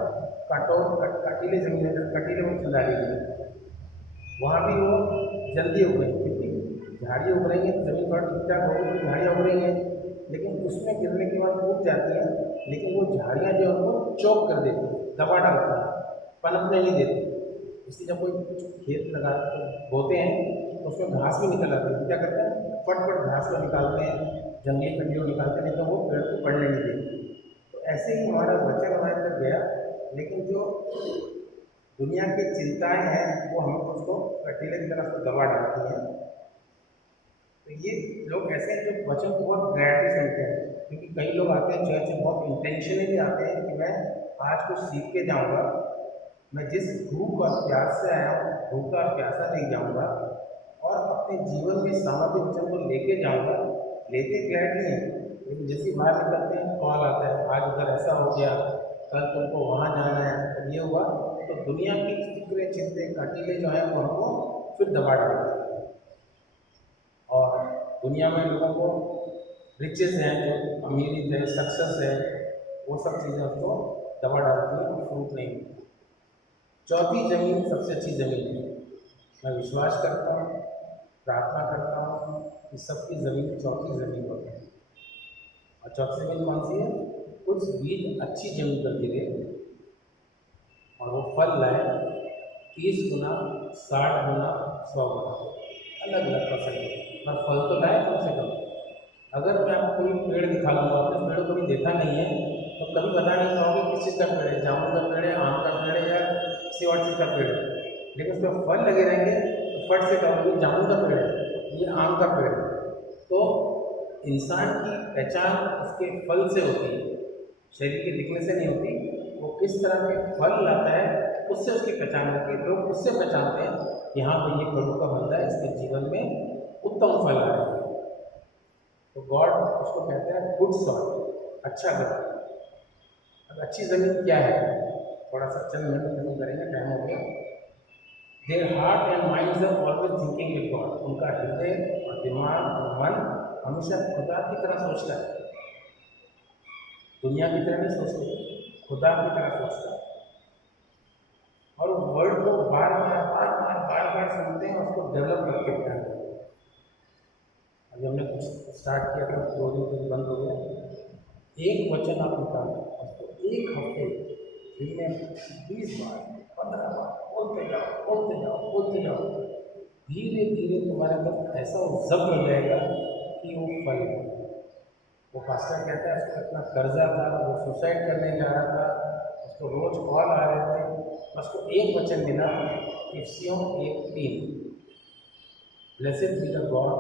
कटीले जमीन, कटीले में डाली गई है। वहाँ भी वो जल्दी उगेंगे, क्योंकि झाड़ियाँ उग रही हैं तो जमीन थोड़ा ठीक ठाक होगी, तो झाड़ियाँ उग रही हैं, लेकिन उसमें गिरने के बाद उग जाती हैं, लेकिन वो झाड़ियाँ जो है उनको चौक कर देती हैं, दबा डालती हैं, पनपने नहीं देती। इसलिए जब कोई खेत लगा बोते हैं तो उसमें घास भी निकल आती है, क्या करते हैं फट घास को निकालते हैं, जंगली कटियों निकालते हैं, नहीं तो वो पेड़ को बढ़ने नहीं देती। तो ऐसे ही हमारा वचन हमारे अंदर गया, लेकिन जो दुनिया की चिंताएं हैं वो हमें उसको कटीले की तरफ से दबा डालती हैं। तो ये लोग ऐसे हैं जो वचन को बहुत ग्लैडली सुनते हैं, क्योंकि कई लोग आते हैं चर्च में बहुत इंटेंशनली आते हैं कि मैं आज कुछ सीख के जाऊँगा, मैं जिस भूख और प्यास से आया हूँ भूखा और प्यासा नहीं जाऊँगा, और अपने जीवन में सामर्थ्य वचन को लेके जाऊँगा। लेके ग्लैडली हैं, लेकिन जैसे बाहर निकलते हैं कॉल आता है, आज उधर ऐसा हो गया, कल तुमको वहाँ जाना है, ये हुआ, तो दुनिया की फिक्रे चिंते कटीले जो हैं वो हमको फिर दबा डालते हैं। और दुनिया में लोगों को रिचेस हैं, जो अमीरी है, सक्सेस है, वो सब चीज़ें उसको दबा डालती हैं और फ्रूट नहीं। चौथी जमीन सबसे अच्छी ज़मीन है, मैं विश्वास करता हूँ, प्रार्थना करता हूँ कि सबकी ज़मीन चौथी ज़मीन होती है। और चौथी ज़मीन कौन सी है? कुछ बीज अच्छी ज़मीन पर गिरे और वो फल लाए 30 गुना, 60 गुना, 100 गुना, अलग अलग फसल है, पर फल तो लाए कम से कम। अगर मैं आपको कोई पेड़ दिखा दूँगा, आपने पेड़ को कभी देखा नहीं है, तो कभी बता नहीं पाओगे किस चीज़ का पेड़ है, जामुन का पेड़ है, आम का पेड़ है या किसी और चीज़ का पेड़ है। लेकिन उसमें फल लगे रहेंगे तो फट से कहोगे जामुन का पेड़ है, ये आम का पेड़ है। तो इंसान की पहचान उसके फल से होती है, शरीर के दिखने से नहीं होती। वो किस तरह के फल लाता है उससे उसकी पहचान होती है। लोग उससे पहचानते हैं यहाँ पर ये प्रभु का बंदा है, इसके जीवन में उत्तम फल आ रहे हैं। तो गॉड उसको कहते हैं गुड सॉइल, अच्छा घर। अब अच्छी ज़मीन क्या है? थोड़ा सा चंद मिनट में करेंगे, टाइम हो गया। Their heart and minds are always thinking with God. उनका हृदय और दिमाग और मन हमेशा खुदा की तरह सोचता है, दुनिया की तरह नहीं सोचते, खुदा की तरह सोचता है। और वर्ड को बार बार सुनते हैं और उसको डेवलप करके प्लान करते हैं। अभी हमने कुछ स्टार्ट किया था, 2 दिन तक बंद हो गया। एक वचन आप निकालें, उसको एक हफ्ते दिन में 20 बार, 15 बार बोलते जाओ। धीरे धीरे तुम्हारे अंदर ऐसा वो जब्त हो जाएगा कि वो फल है। वो पास्टर कहता है उसको इतना कर्जा था, वो सुसाइड करने जा रहा था, उसको रोज कॉल आ रहे थे, उसको एक वचन मिला, इफ्सियों 1:3, blessed be the God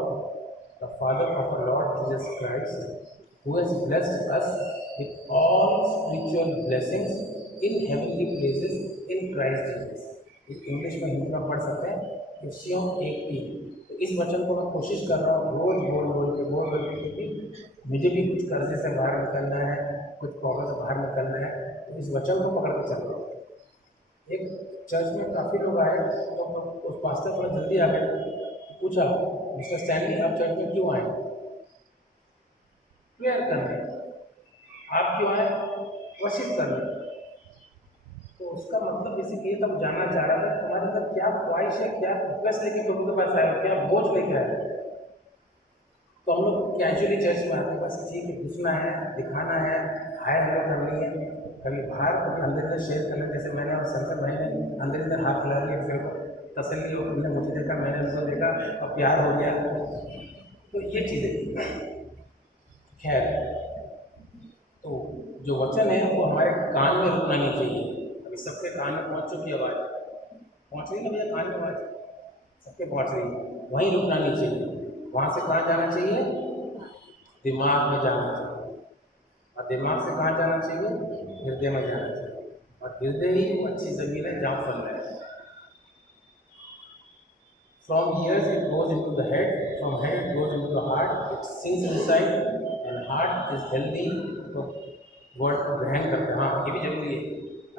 the father of our Lord Jesus Christ who has blessed us with all spiritual blessings in heavenly places in Christ Jesus। इस इंग्लिश में हिंदी में पढ़ सकते हैं, इफ्सियों 1:3। तो इस वचन को मैं कोशिश कर रहा हूँ रोज बोल के, क्योंकि मुझे भी कुछ कर्जे से बाहर निकलना है, कुछ प्रॉब्लम से बाहर निकलना है, तो इस वचन को पकड़ के चल रहा हूँ। एक चर्च में काफ़ी लोग आए तो उस पास्टर थोड़ा जल्दी आ गए, पूछा मिस्टर स्टैनली आप चर्च में क्यों आए? प्रेयर करने। आप क्यों आए? वर्शिप करने। तो उसका मतलब बेसिकली तब जानना चाह रहा था तुम्हारे अंदर क्या ख्वाहिश है, क्या रिक्वेस्ट लेके प्रभु के पास आए हो, क्या बोझ लेके आए हो। तो हम लोग कैजुअली चर्च में आते, बस ठीक है, घुसना है, दिखाना है, हाय हेलो करनी है, कभी बाहर कभी अंदर शेयर करना। जैसे मैंने और संसद भाई ने अंदर हाथ हिला लिया, फिर तसल्ली हो, उन्होंने मुझे देखा, मैंने उसको देखा और प्यार हो गया। तो ये चीज़ें खैर, तो जो वचन है वो हमारे कान में रुकना नहीं चाहिए। अभी सबके कान में पहुंच चुकी आवाज़, पहुंच रही ना भैया, कान में आवाज़ सबके पहुंच रही है, वहीं रुकना नहीं चाहिए। वहाँ से कहाँ जाना चाहिए? दिमाग में जाना चाहिए। और दिमाग से कहाँ जाना चाहिए? हृदय में जाना चाहिए। और हृदय ही अच्छी ज़मीन है जहाँ फल है। From ears it goes into the head, from head it goes into the heart, it sinks inside, and heart is healthy। तो वर्ड को ग्रहण करते हैं। हाँ, ये भी जरूरी है।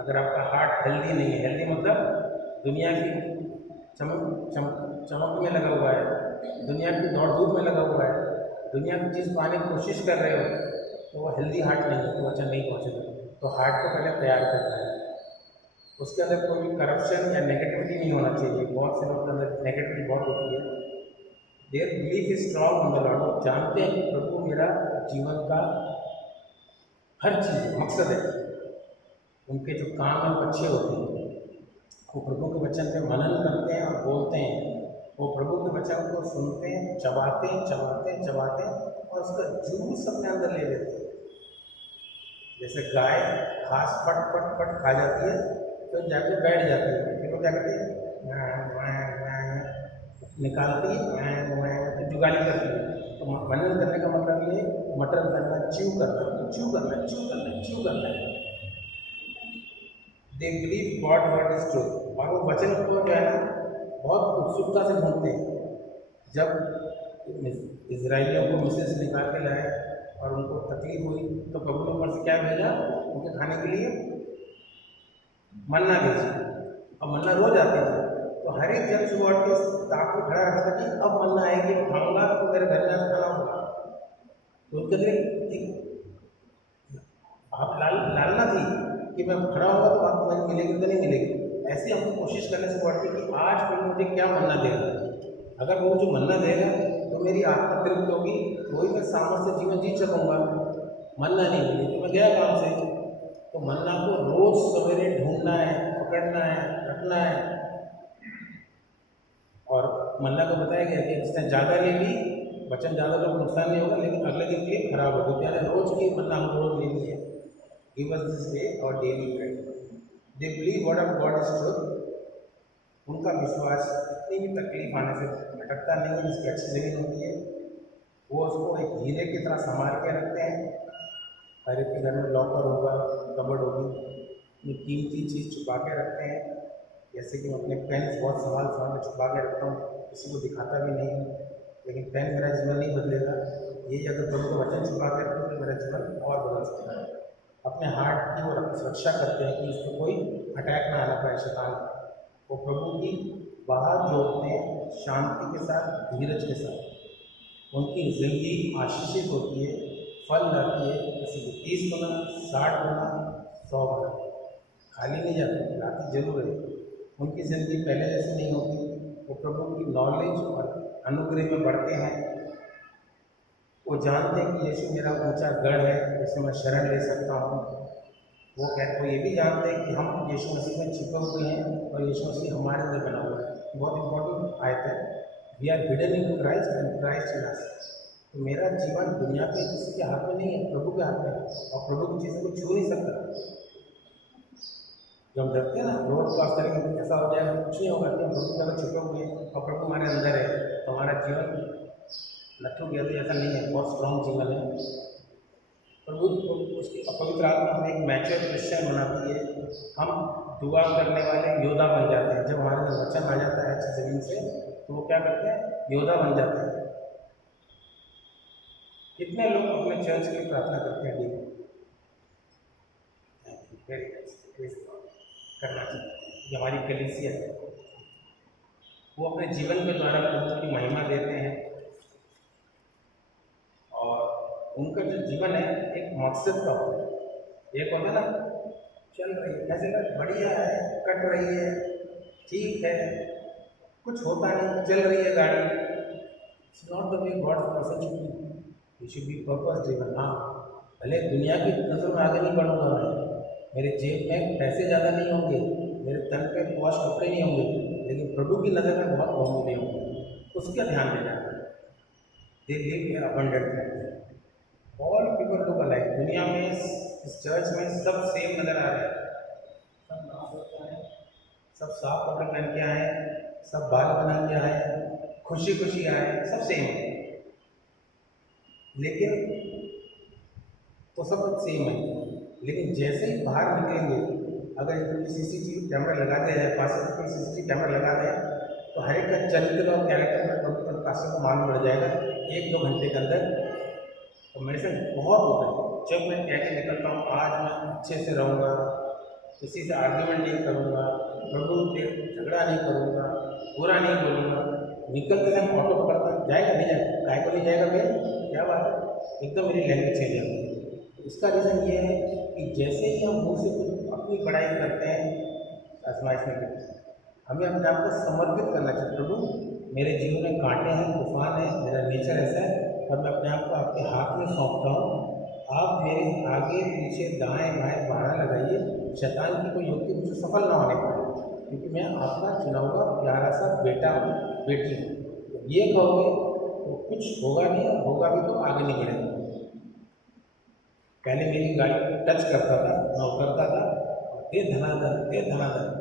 अगर आपका हार्ट हेल्दी नहीं है, हेल्दी मतलब दुनिया की चमक में लगा हुआ है, दुनिया की दौड़ धूप में लगा हुआ है, दुनिया की चीज़ पाने की कोशिश कर रहे हो, तो वो हेल्दी हार्ट नहीं है, तो वचन नहीं पहुँचेगा। तो हार्ट को पहले तैयार करना है, उसके अंदर कोई भी करप्शन या नेगेटिविटी नहीं होना चाहिए। बहुत से लोग के अंदर नेगेटिविटी बहुत होती है। Their belief is strong on the Lord, जानते हैं कि प्रभु मेरा जीवन का हर चीज़ मकसद है। उनके जो काम हैं अच्छे होते हैं, वो प्रभु के वचन पे मनन करते हैं और बोलते हैं। वो प्रभु के वचन को सुनते हैं, चबाते हैं और उसका जूस अपने अंदर ले लेते हैं। जैसे गाय घास फट खा जाती है, तो जाके बैठ जाती है, फिर वो क्या करती है, निकालती है, तो जुगाली करती है। तो मनन करने का मतलब ये मटन करना, च्यू करना है। They believe God word is true, और वो वचन को जो है ना बहुत उत्सुकता से ढूंढते हैं। जब इजराइलियों को मिस्र से निकाल के लाए और उनको तकलीफ हुई, तो प्रभु ने ऊपर से क्या भेजा? उनके खाने के लिए मन्ना भेजा। अब मन्ना रोज आती थी, तो हर एक जन सुबह उठ के ताक में खड़ा रहता था कि अब मन्ना आएगी, मैं खाऊंगा तो मेरे घर में खाना होगा। तो उनके लिए आप लालना थी कि मैं खड़ा होगा तो आपको मिलेगी तो नहीं मिलेगी। ऐसे हमको कोशिश करने से पड़ती है कि आज प्रभु मुझे क्या मन्ना देगा। अगर वो मुझे मन्ना देगा तो मेरी आत्मा तृप्त होगी, वही मैं सामर्थ्य जीवन जी सकूँगा। मन्ना नहीं मिली तो मैं गया काम से। तो मन्ना को रोज सवेरे ढूंढना है, पकड़ना है, रखना है। और मन्ना को बताया गया कि जिसने ज़्यादा ले ली, वचन ज़्यादा लोग नुकसान नहीं होगा, लेकिन अगले दिन के लिए खराब होगा। यानी रोज की मन्ना हम रोज लेनी है। गिव अस दिस डे और daily bread. They believe word of God is truth. उनका विश्वास कितनी भी तकलीफ आने से भटकता नहीं है, जिसकी अच्छी जमीन होती है वो उसको एक हीरे की तरह संभाल के रखते हैं। हर एक के घर में लॉकर होगा, कबर्ड होगी, अपनी कीमती चीज़ छुपा के रखते हैं। जैसे कि मैं अपने पेन बहुत संभाल के छुपा के रखता हूँ, किसी को दिखाता भी नहीं हूँ, लेकिन पेन मेरा जीवन नहीं बदलेगा। यही अगर प्रभु का वचन छुपा के रखूँ तो मेरा जीवन और बदल सकता है। अपने हार्ट की वो सुरक्षा करते हैं कि उसको कोई अटैक ना आना पाए शैतान। वो प्रभु की बात जोड़ते हैं शांति के साथ, धीरज के साथ। उनकी जिंदगी आशीषित होती है, फल लाती है, किसी को 30 गुना, 60 गुना, 100 गुना। खाली नहीं जाती, लाती जरूर है। उनकी ज़िंदगी पहले जैसी नहीं होती। वो प्रभु की नॉलेज और अनुग्रह में बढ़ते हैं। वो जानते हैं कि यीशु मेरा ऊंचा गढ़ है, जिससे मैं शरण ले सकता हूँ। वो ये भी जानते हैं कि हम यीशु मसीह में छिपे हुए हैं और यीशु मसीह हमारे अंदर बना हुआ है। बहुत इंपॉर्टेंट आयत है, we are hidden in Christ and Christ in us. तो मेरा जीवन दुनिया के किसी के हाथ में नहीं है, प्रभु के हाथ में है। और प्रभु की चीज़ें को छू नहीं सकता। जब हम डरते हैं ना, रोड क्रॉस करेंगे ऐसा हो जाएगा, कुछ नहीं होगा, कि हम प्रभु के अंदर छुपे हुए हैं और प्रभु हमारे अंदर है, तो हमारा जीवन लट्ठू गया तो ऐसा नहीं है, बहुत स्ट्रॉन्ग जीवन है। प्रभु उसकी पवित्र आत्मा हमें एक मैच्योर क्रिश्चियन बनाती है। हम दुआ करने वाले योद्धा बन जाते हैं। जब हमारे अंदर वचन आ जाता है अच्छी जमीन से, तो वो क्या करते हैं, योद्धा बन जाते हैं। कितने लोग अपने चर्च के लिए प्रार्थना करते हैं डेली? वेरी करना चाहिए। ये हमारी कलीसिया है, वो अपने जीवन के द्वारा प्रभु की महिमा देते हैं। और उनका जो जीवन है एक मकसद का होता है। एक होता है ना, चल रही है कैसे कर, बढ़िया है, कट रही है, ठीक है, कुछ होता नहीं, चल रही है गाड़ी। It's not the way God person should be. You should be purpose driven. हाँ, भले दुनिया की नज़र में आगे नहीं बढ़ूंगा मैं, मेरे जेब में पैसे ज़्यादा नहीं होंगे, मेरे तन पे पॉश कपड़े नहीं होंगे, लेकिन प्रभु की नज़र में बहुत बहुमूल्य होंगे। उसका ध्यान देना है। They live abundant life. All people look alike. दुनिया में इस चर्च में सब सेम नज़र आ रहे हैं। सब नहा के आए, सब साफ कपड़े पहन के आए, सब बाल बना के आए, खुशी खुशी आए, सब सेम है। लेकिन तो सब सेम है, लेकिन जैसे ही बाहर निकलेंगे, अगर कोई सीसीटीवी कैमरा लगा दिया जाए, पास में कोई सीसीटीवी कैमरा लगा दें, तो हर एक का चरित्र और कैरेक्टर में पास को मालूम पड़ जाएगा 1-2 घंटे के अंदर। तो मेरे से बहुत होता है, जब मैं कह के निकलता हूँ आज मैं अच्छे से रहूँगा, किसी से आर्ग्यूमेंट नहीं करूँगा, प्रभु से झगड़ा नहीं करूँगा, बुरा नहीं बोलूँगा, निकलते टाइम ऑटो पकड़ता जाएगा नहीं जाएगा, काय को नहीं जाएगा भैया, क्या बात है, एकदम मेरी लैंग्वेज चेंज हो गई। इसका रीज़न ये है कि जैसे ही हम मुँह से कुछ अपनी पढ़ाई करते हैं, आजमाइश में हमें अपने आप को समर्पित करना चाहिए। प्रभु मेरे जीवन में कांटे हैं, तूफान है, मेरा नेचर ऐसा है, और मैं अपने आप को आपके हाथ में सौंपता हूँ। आप मेरे आगे पीछे दाएं बाएं बाड़ा लगाइए, शैतान की कोई युक्ति मुझे सफल ना होने पाए, क्योंकि मैं आपका चुना हुआ प्यारा सा बेटा हूँ, बेटी हूँ। ये कहोगे तो कुछ होगा नहीं, होगा भी तो आगे नहीं बढ़ेगा। पहले मेरी गाड़ी टच करता था, मैं उतरता था और दे धनाधन।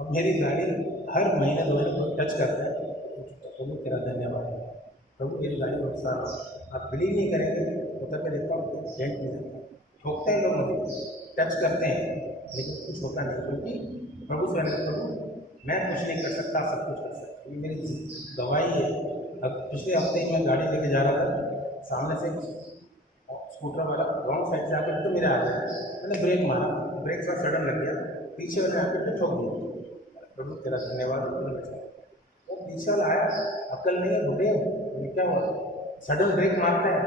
अब मेरी गाड़ी हर महीने 2 महीने को टच करता है, तो प्रभु तेरा धन्यवाद है। प्रभु मेरी गाड़ी को नुकसान आप बिलीव नहीं करेंगे, उतर के देखता हूँ डेंट नहीं जाता। ठोकते हैं लोग, मुझे टच करते हैं, लेकिन कुछ होता नहीं, क्योंकि प्रभु से मैंने प्रभु मैं कुछ नहीं कर सकता, सब कुछ कर सकता। ये मेरी गवाही है। अब पिछले हफ्ते ही मैं गाड़ी लेके जा रहा था, सामने से स्कूटर वाला रॉन्ग साइड से आकर तो मेरे आ गया, मैंने ब्रेक मारा, ब्रेक से सडन लग गया, पीछे वाले आकर के ठोक दिया। प्रभु तेरा धन्यवाद, तुमने बचाया। वो पीछे वाला आया, अकल नहीं है, बुढ़े हो, क्या हुआ, सडन ब्रेक मारता है,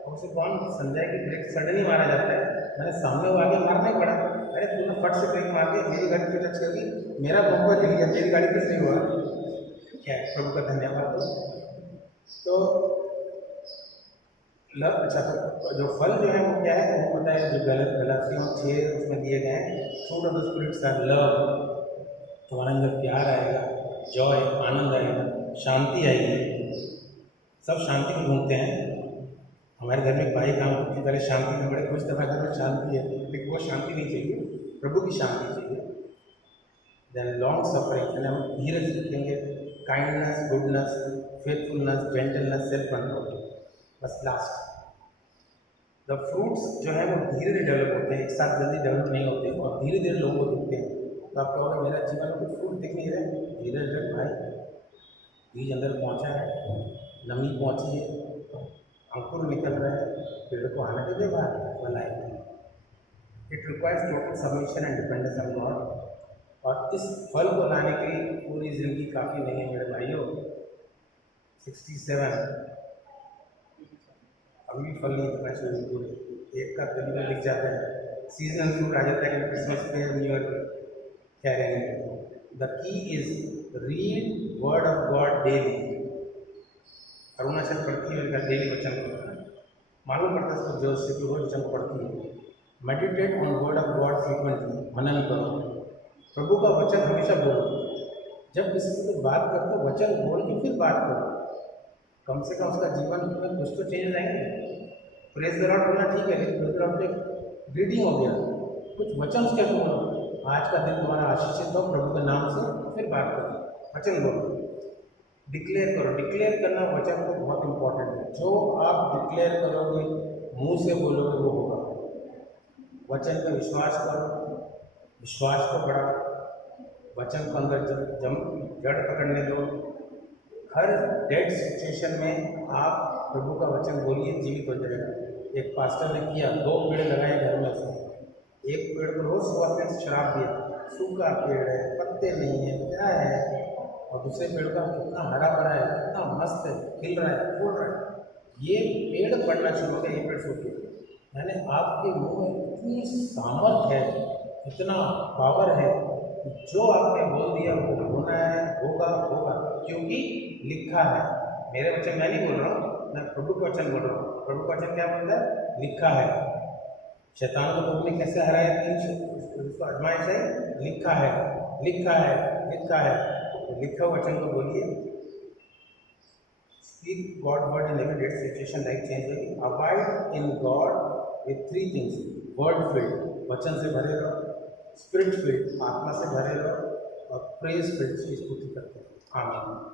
और उसे कौन समझाए कि ब्रेक सडनली मारा जाता है। मैंने सामने वो आगे मारना ही पड़ा, अरे तूने फट से ब्रेक मार के मेरी गाड़ी पे टच कर दी, मेरा बम्पर हिल गया, तेरी गाड़ी कुछ नहीं हुआ। क्या है, प्रभु का धन्यवाद हो। तो अच्छा, तो जो फल जो है वो क्या है, वो पता है, जो गलातियों 6 उसमें दिए गए हैं, fruit of the spirits are love, तुम्हारे अंदर प्यार आएगा, जॉय, आनंद आएगा, शांति आएगी। सब शांति को ढूंढते हैं। हमारे घर में एक भाई काम करते, पहले शांति में बड़े खुश थे, हमारे घर में शांति है, लेकिन वो शांति नहीं चाहिए, प्रभु की शांति चाहिए। देन लॉन्ग सफरिंग, यानी हम धीरज रखेंगे, kindness, goodness, faithfulness, gentleness, self control. बस लास्ट द फ्रूट्स जो है वो धीरे धीरे डेवलप होते हैं, एक साथ जल्दी डेवलप नहीं होते और धीरे धीरे लोगों को दिखते हैं। तो आप कहोगे मेरा जीवन में कुछ फ्रूट दिख नहीं रहे, धीरे धीरे भाई बीज अंदर पहुंचा है, नमी पहुंची है, अंकुर निकल रहा है, पेड़ को आने के लिए बाहर बनाएंगे। It requires total submission and dependence on God. और इस फल को लाने के लिए पूरी जिंदगी काफ़ी नहीं है मेरे भाइयों। 67 अभी भी फल नहीं इतना चाहिए, पूरे एक का कभी दिख जाता है, सीजनल फ्रूट आ जाता है क्रिसमस पे, न्यू ईयर पे, क्या करेंगे। The key is read word of God daily. Arunachal पढ़ती है, उनका डेली वचन पढ़ना मालूम पड़ता है उसको, जो से कि रोज वचन पढ़ती है। Meditate on word of God frequently, मनन करो, प्रभु का वचन हमेशा बोलो। जब किसी से बात करते हो वचन बोल के फिर बात करो, कम से कम उसका जीवन में कुछ तो चेंज आएंगे। प्रेज द लॉर्ड बोलना ठीक है, लेकिन प्रेज द लॉर्ड पे रीडिंग हो गया, कुछ वचन उसके बोलो, आज का दिन तुम्हारा आशीषित हो प्रभु के नाम से, फिर बात करो, वचन बोलो, डिक्लेयर करो। डिक्लेयर करना वचन को बहुत इंपॉर्टेंट है। जो आप डिक्लेयर करोगे, मुंह से बोलोगे, वो होगा। वचन पे विश्वास करो, विश्वास को बढ़ाओ, वचन को अंदर जड़ पकड़ने दो। हर डेड सिचुएशन में आप प्रभु का वचन बोलिए, जीवित हो जाएगा। एक पास्टर ने किया, 2 पेड़ लगाए घर में से, एक पेड़ को रोज सुबह से शराब दिया, सूखा पेड़ है, पत्ते नहीं है, क्या है, और दूसरे पेड़ का कितना हरा भरा है, कितना मस्त है, खिल रहा है, फूल रहा है। ये पेड़ बढ़ना शुरू हो गया, ये पेड़ सूख गया। यानी आपके मुंह में इतनी सामर्थ है, इतना पावर है, जो आपने बोल दिया वो होना है, होगा होगा, क्योंकि लिखा है। मेरे वचन मैं नहीं बोल रहा हूँ, मैं प्रभु का वचन बोल रहा हूँ। प्रभु का वचन क्या बोलता है? लिखा है। शैतान को प्रभु ने कैसे हराया? 3 आजमाइश है, लिखा है, लिखा है, लिखा है। तो लिखा वचन को बोलिए। Speak God word in every dead situation, life change होगी। Abide in God with 3 things, word filled, वचन से भरे रहो, स्पिरिट फील्ड, आत्मा से भरे रहो, और प्रेज फील्ड की स्तुति करते हैं। आमीन।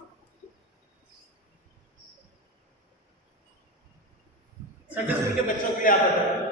संडे स्कूल के बच्चों के लिए आप बताएं।